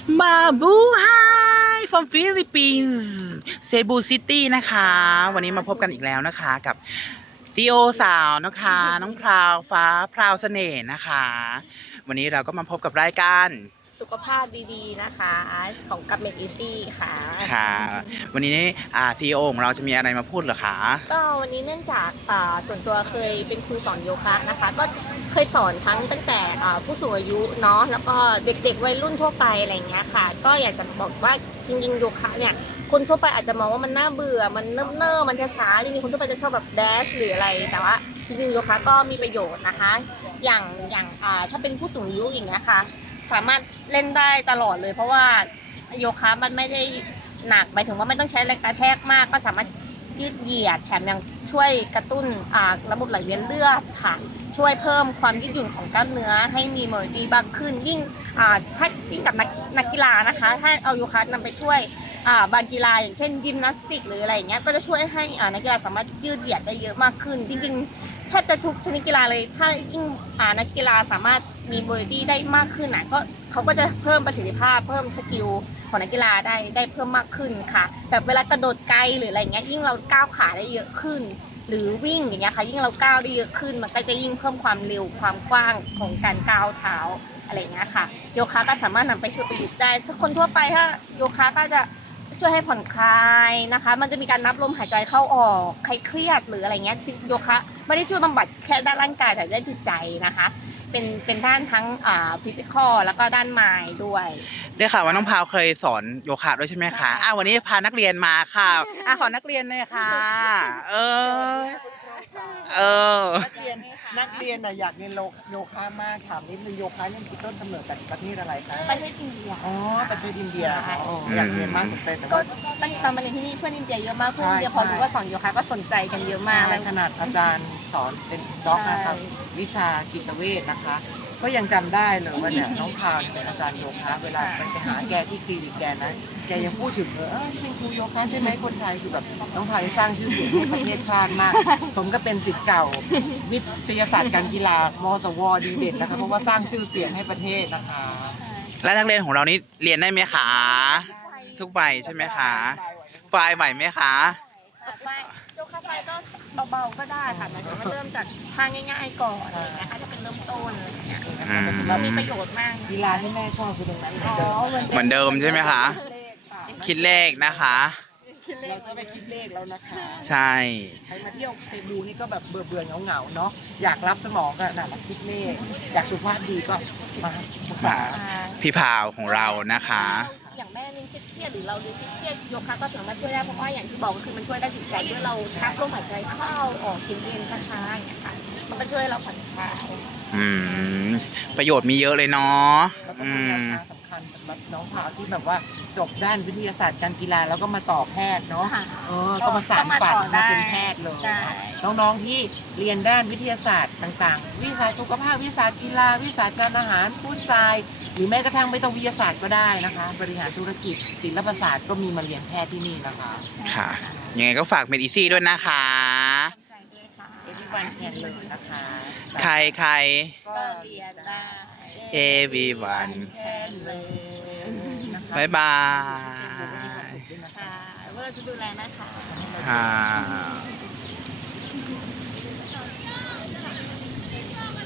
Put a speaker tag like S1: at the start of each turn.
S1: มาบูไฮ from Philippines เซบูซิตี้นะคะวันนี้มาพบกันอีกแล้วนะคะกับซีโอสาวนะคะน้องพราวฟ้าพราวเสน่ห์นะคะวันนี้เราก็มาพบกับรายการ
S2: สุขภาพดีๆนะคะของกับเมดอีซี่ค่ะ
S1: ค่ะวันนี้ซีโอของเราจะมีอะไรมาพูดเหรอคะ
S2: ก็วันนี้เนื่องจากส่วนตัวเคยเป็นครูสอนโยคะนะคะก็เคยสอนทั้งตั้งแต่ผู้สูงอายุเนาะแล้วก็เด็กๆวัยรุ่นทั่วไปอะไรเงี้ยค่ะก็อยากจะบอกว่าจริงๆโยคะเนี่ยคนทั่วไปอาจจะมองว่ามันน่าเบื่อมันเนิ่มๆมันช้าๆจริงๆคนทั่วไปจะชอบแบบแดชหรืออะไรแต่ว่าจริงๆโยคะก็มีประโยชน์นะคะอย่างถ้าเป็นผู้สูงอายุอย่างเงี้ยค่ะสามารถเล่นได้ตลอดเลยเพราะว่าโยคะมันไม่ได้หนักหมายถึงว่าไม่ต้องใช้แรงกระแทกมากก็สามารถยืดเหยียดแถมยังช่วยกระตุ้นระบบไหลเวียนเลือดค่ะช่วยเพิ่มความยืดหยุ่นของกล้ามเนื้อให้มีโมบิลิตี้มากขึ้นยิ่งถ้ายิ่งกับนักกีฬานะคะถ้าเอาโยคะนำไปช่วยบางกีฬาอย่างเช่นยิมนาสติกหรืออะไรอย่างเงี้ยก็จะช่วยให้นักกีฬาสามารถยืดเหยียดได้เยอะมากขึ้นจริงๆแทบจะทุกชนิดกีฬาเลยถ้ายิ่งนักกีฬาสามารถมีโมบิลิตี้ได้มากขึ้นก็เขาก็จะเพิ่มประสิทธิภาพเพิ่มสกิลของนักกีฬาได้เพิ่มมากขึ้นค่ะแบบเวลากระโดดไกลหรืออะไรเงี้ยยิ่งเราก้าวขาได้เยอะขึ้นหรือวิ่งอย่างเงี้ยค่ะยิ่งเราก้าวได้เยอะขึ้นมันก็จะยิ่งเพิ่มความเร็วความกว้างของการก้าวเท้าอะไรเงี้ยค่ะโยคะก็สามารถนำไปช่วยประยุกต์ได้ถ้าคนทั่วไปถ้าโยคะก็จะช่วยให้ผ่อนคลายนะคะมันจะมีการนับลมหายใจเข้าออกใครเครียดหรืออะไรเงี้ยโยคะไม่ได้ช่วยบำบัดแค่ด้านร่างกายแต่ได้จิตใจนะคะเป็นด้านทั้งฟิสิกอลแล้วก็ด้านมายด้วย
S1: ได้ค่ะว่าน้องพาวเคยสอนโยคะด้วยใช่ไหมคะวันนี้พานักเรียนมาค่ะขอนักเรียนเลยค่ะเออ
S3: นักเรียนอยากเรียนโยคะมากถามนิดนึงโยคะนี่มีต้นกำเนิดจากประเทศอะไรคะ
S2: ประเทศอินเดีย
S3: ประเทศอินเดียอยากเรียนมากสนใจแต่
S2: ก็
S3: ว่า
S2: ตอนมาเรียนที่นี่เพื่อนอินเดียเยอะมากเพื่อนอินเดียพอรู้ว่าสอนโยคะก็สนใจกันเยอะมาก
S3: ขนาดอาจารย์สอนเป็นด็อกนะคะวิชาจิตเวชนะคะก็ยังจำได้เลยว่าเนี่ยน้องพาวเป็นอาจารย์โยคะเวลาไปหาแกที่คลินิกแกนะแกยังพูดถึงเป็นครูโยคะใช่ไหมคนไทยคือแบบน้องพาวสร้างชื่อเสียงให้ประเทศชาติมากสมก็เป็นศิษย์เก่าวิทยาศาสตร์การกีฬามสวดีเด่นนะคะเพราะว่าสร้างชื่อเสียงให้ประเทศนะคะ
S1: และนักเรียนของเรานี่เรียนได้ไหมคะทุกใบใช่ไหมคะไฟล์ไหวไหมคะ
S2: โยคะไฟก็เบาๆก็ได้ค่ะหมายถึงว่าเริ่มจากท่าง่ายๆก่อนอะไรเงี้ยค่ะจะเป็นเริ่มต้นอะไรเงี้ยก็มีประโยชน์มาก
S3: กีฬาที่แม่ชอบคือตรงนั้น
S1: เหมือนเดิมใช่ไหมคะคิดเลขนะคะ
S3: เราจะไปคิดเลขแล้วนะคะ
S1: ใช่
S3: ใครมาเที่ยวเทบูนี่ก็แบบเบื่อเหงาๆเนาะอยากรับสมองก็มาคิดเลขอยากสุขภาพดีก็มา
S1: พี่พาวของเรานะคะ
S2: อย่างแม่เรียนเครียดหรือเราเรียนเครียดโยคะก็สามารถช่วยได้เพราะว่าอย่างที่บอกก็คือมันช่วยได้จิตใจด้วยเราทับลมหายใจเข้าออกกินเย็นช้าๆอย่างเงี้ยค่ะมันก็ช่วยเราผ่อนคลาย
S1: ประโยชน์มีเยอะเลยเนาะ
S3: แล้วก็เป็นแนวทางสำคัญสำหรับน้องพาวที่แบบว่าจบด้านวิทยาศาสตร์การกีฬาแล้วก็มาต่อแพทย์เนาะก็มาสานฝันมาเป็นแพทย์เลยน้องๆที่เรียนด้านวิทยาศาสตร์ต่างๆวิทยาศาสตร์สุขภาพวิทยาศาสตร์กีฬาวิทยาศาสตร์การอาหารฟู้ดไซน์หรือแม้กระทั่งไม่ต้องวิทยาศาสตร์ก็ได้นะคะบริหารธุรกิจศิลปศาสตร์ก็มีมาเรียนแพทย์ที่นี่นะคะ
S1: ค่ะยังไงก็ฝากเมดอีซี่ด้วยนะคะ
S3: เอวิวันแคนเลยนะคะ
S1: ใคร
S2: ก็เรียนได้
S1: เอวีวัน
S3: แคนเลย
S1: บ๊ายบาย
S2: ค่ะเวอร์จะดูแลนะคะ
S1: ค่ะ